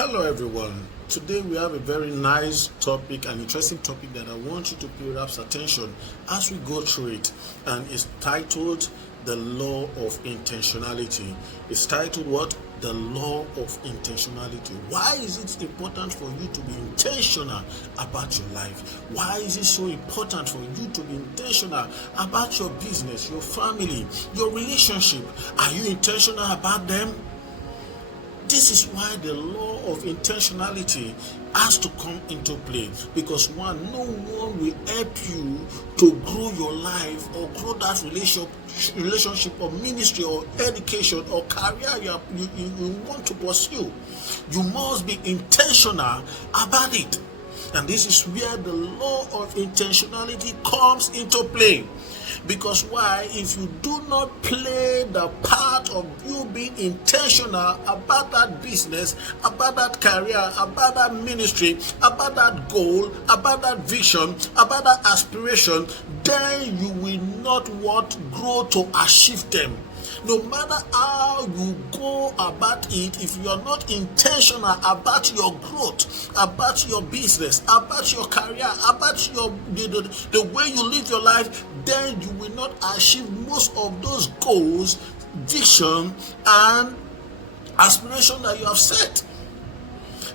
Hello everyone. Today we have a very nice topic, an interesting topic that I want you to pay rapt attention as we go through it, and it's titled The Law of Intentionality. It's titled what? The Law of Intentionality. Why is it important for you to be intentional about your life? Why is it so important for you to be intentional about your business, your family, your relationship? Are you intentional about them? This is why the law of intentionality has to come into play, because no one will help you to grow your life or grow that relationship or ministry or education or career you want to pursue. You must be intentional about it. And this is where the law of intentionality comes into play. Because why? If you do not play the part of you being intentional about that business, about that career, about that ministry, about that goal, about that vision, about that aspiration, then you will not grow to achieve them. No matter how you go about it, if you are not intentional about your growth, about your business, about your career, about the way you live your life, then you will not achieve most of those goals, vision, and aspiration that you have set.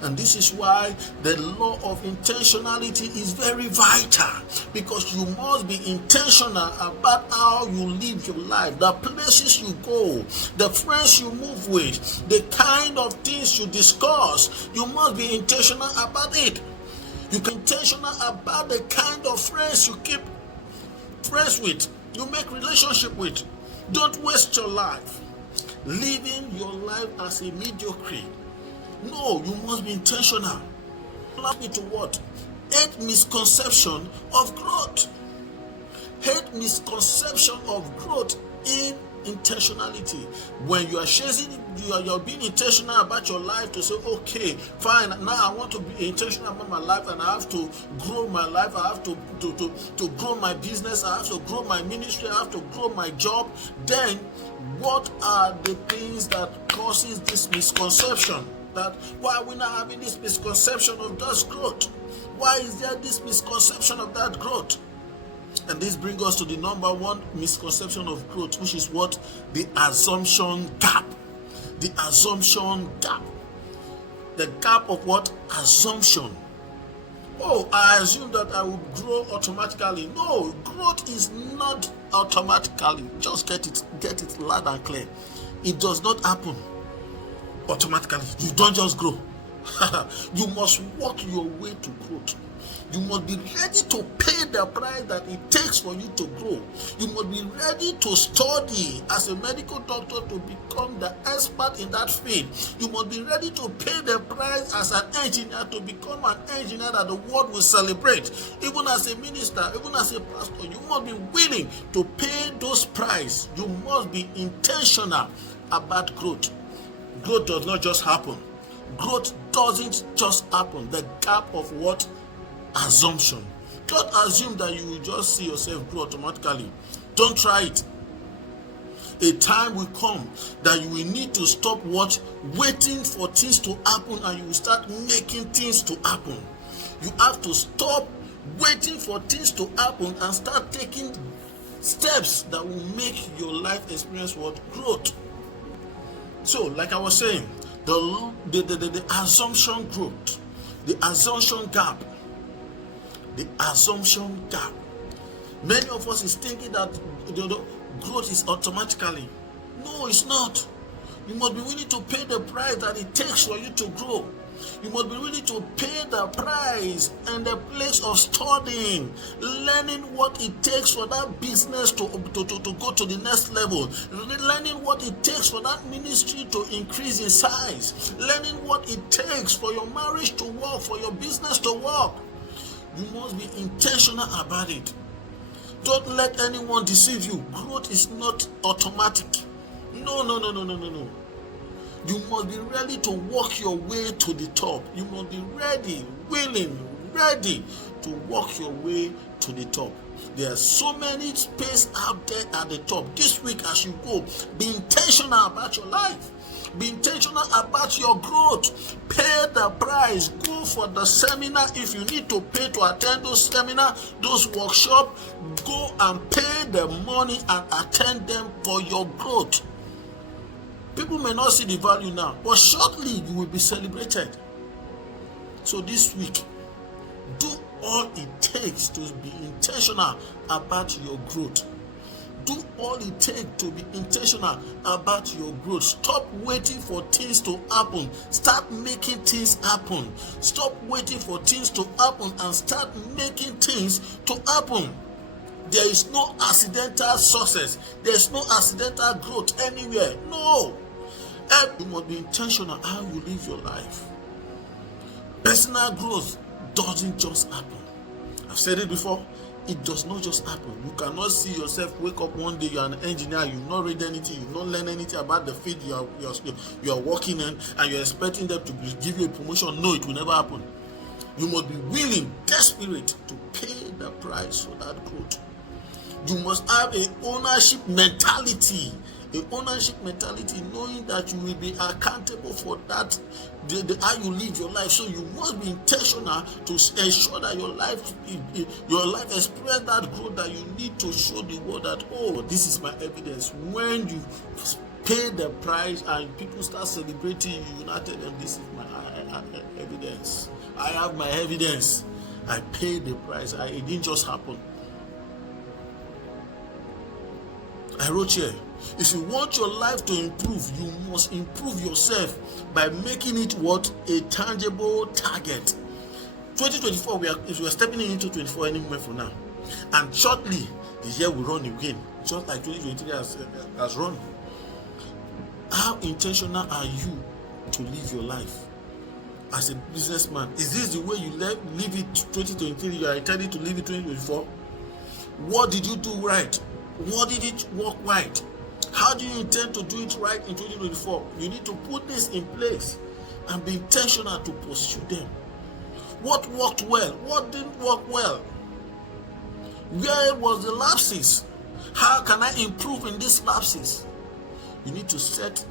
And this is why the law of intentionality is very vital, because you must be intentional about how you live your life, the places you go, the friends you move with, the kind of things you discuss. You must be intentional about it. You can be intentional about the kind of friends you keep friends with, you make relationship with. Don't waste your life living your life as a mediocre. No, you must be intentional. Allow me to what? Hate misconception of growth. Hate misconception of growth in intentionality. When you are chasing, you're being intentional about your life to say, okay, fine, now I want to be intentional about my life, and I have to grow my life, I have to grow my business, I have to grow my ministry, I have to grow my job. Then what are the things that causes this misconception? That why are we not having this misconception of that growth? Why is there this misconception of that growth? And this brings us to the number one misconception of growth, which is what? The assumption gap. The assumption gap. The gap of what? Assumption. Oh, I assume that I will grow automatically. No, growth is not automatically. Just get it loud and clear. It does not happen automatically. You don't just grow. You must work your way to growth. You must be ready to pay the price that it takes for you to grow. You must be ready to study as a medical doctor to become the expert in that field. You must be ready to pay the price as an engineer to become an engineer that the world will celebrate. Even as a minister, even as a pastor, you must be willing to pay those prices. You must be intentional about growth. Growth does not just happen. Growth doesn't just happen. The gap of what? Assumption. Don't assume that you will just see yourself grow automatically. Don't try it. A time will come that you will need to stop waiting for things to happen, and you will start making things to happen. You have to stop waiting for things to happen and start taking steps that will make your life experience what? Growth. So, like I was saying, the assumption growth, the assumption gap, the assumption gap. Many of us is thinking that growth is automatically. No, it's not. You must be willing to pay the price that it takes for you to grow. You must be willing to pay the price and the place of studying, learning what it takes for that business to go to the next level, learning what it takes for that ministry to increase in size, learning what it takes for your marriage to work, for your business to work. You must be intentional about it. Don't let anyone deceive you. Growth is not automatic. No. You must be ready to walk your way to the top. You must be ready, willing, ready to walk your way to the top. There are so many space out there at the top. This week as you go, be intentional about your life. Be intentional about your growth. Pay the price. Go for the seminar. If you need to pay to attend those seminars, those workshops, go and pay the money and attend them for your growth. People may not see the value now, but shortly you will be celebrated. So this week, do all it takes to be intentional about your growth. Do all it takes to be intentional about your growth. Stop waiting for things to happen. Start making things happen. Stop waiting for things to happen and start making things to happen. There is no accidental success. There is no accidental growth anywhere. No. You must be intentional how you live your life. Personal growth doesn't just happen. I've said it before. It does not just happen. You cannot see yourself wake up one day, you're an engineer, you've not read anything, you've not learned anything about the field you are working in, and you're expecting them to give you a promotion. No, it will never happen. You must be willing, desperate, to pay the price for that growth. You must have an ownership mentality. Knowing that you will be accountable for that, how you live your life. So you must be intentional to ensure that your life experience that growth that you need to show the world that, oh, this is my evidence. When you pay the price and people start celebrating you, you not tell them, this is my evidence. I have my evidence. I paid the price. It didn't just happen. I wrote here, if you want your life to improve, you must improve yourself by making it what? A tangible target. 2024, we are stepping into 24 anywhere from now. And shortly, the year will run again, just like 2023 has run. How intentional are you to live your life as a businessman? Is this the way you live it 2023? You are intending to live it 2024? What did you do right? What did it work right? How do you intend to do it right in 2024? You need to put this in place and be intentional to pursue them. What worked well? What didn't work well? Where was the lapses? How can I improve in these lapses? You need to sit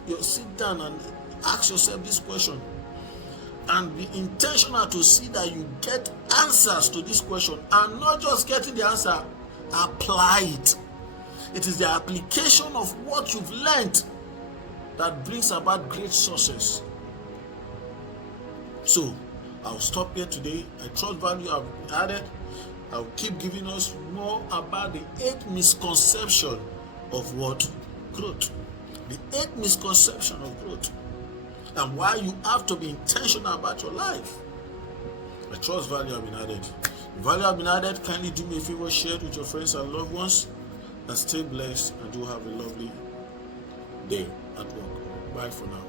down and ask yourself this question and be intentional to see that you get answers to this question, and not just getting the answer, apply it. It is the application of what you've learned that brings about great success. So, I'll stop here today. I trust value I've added. I'll keep giving us more about the 8 misconceptions of what? Growth. The 8 misconceptions of growth. And why you have to be intentional about your life. I trust value have been added. If value have been added, kindly do me a favor, share it with your friends and loved ones. And stay blessed and do have a lovely day at work. Bye for now.